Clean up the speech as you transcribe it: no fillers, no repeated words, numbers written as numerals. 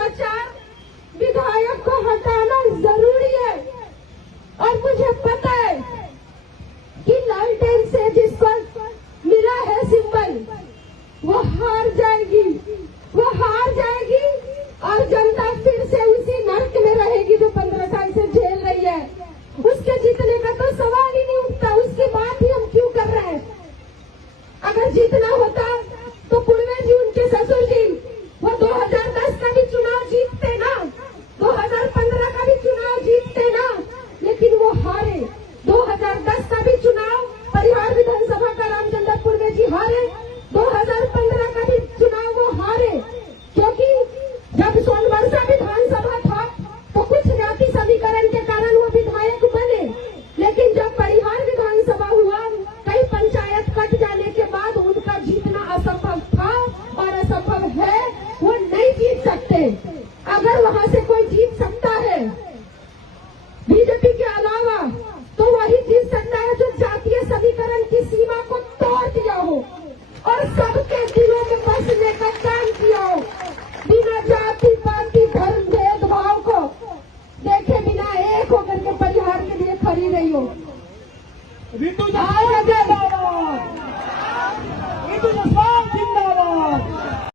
भ्रष्टाचार विधायक को हटाना जरूरी है। और मुझे पता है कि लालटेन से जिसको मिला है सिंबल वो हार जाएगी, वो हार जाएगी और जनता फिर से उसी नर्क में रहेगी जो 15 साल से झेल रही है। उसके जीतने का तो सवाल ही नहीं उठता, उसकी बात ही हम क्यों कर रहे हैं। अगर जीतना होता तो पूर्वे जी उनके ससुर जी वो 2010 का भी चुनाव जीतते ना, 2015 का भी चुनाव जीतते ना, लेकिन वो हारे। 2010 का भी चुनाव परिहार विधानसभा का रामचंद्र पूर्वे जी हारे, 2015 का भी चुनाव वो हारे, क्योंकि जब सोनवर्षा विधानसभा था तो कुछ जाति समीकरण के कारण वो विधायक बने, लेकिन जब परिहार विधानसभा हुआ कई पंचायत कट जाने के बाद उनका जीतना असंभव था और असंभव है, वो नहीं जीत सकते। अगर वहां से कोई जीत सकता है बीजेपी के अलावा तो वही जीत सकता है जो जातीय समीकरण की सीमा को तोड़ दिया हो और सबके दिलों में बसने का काम किया हो, बिना जाति पाति धर्म भेदभाव को देखे बिना एक होकर के परिहार के लिए खड़ी रही हो। रितु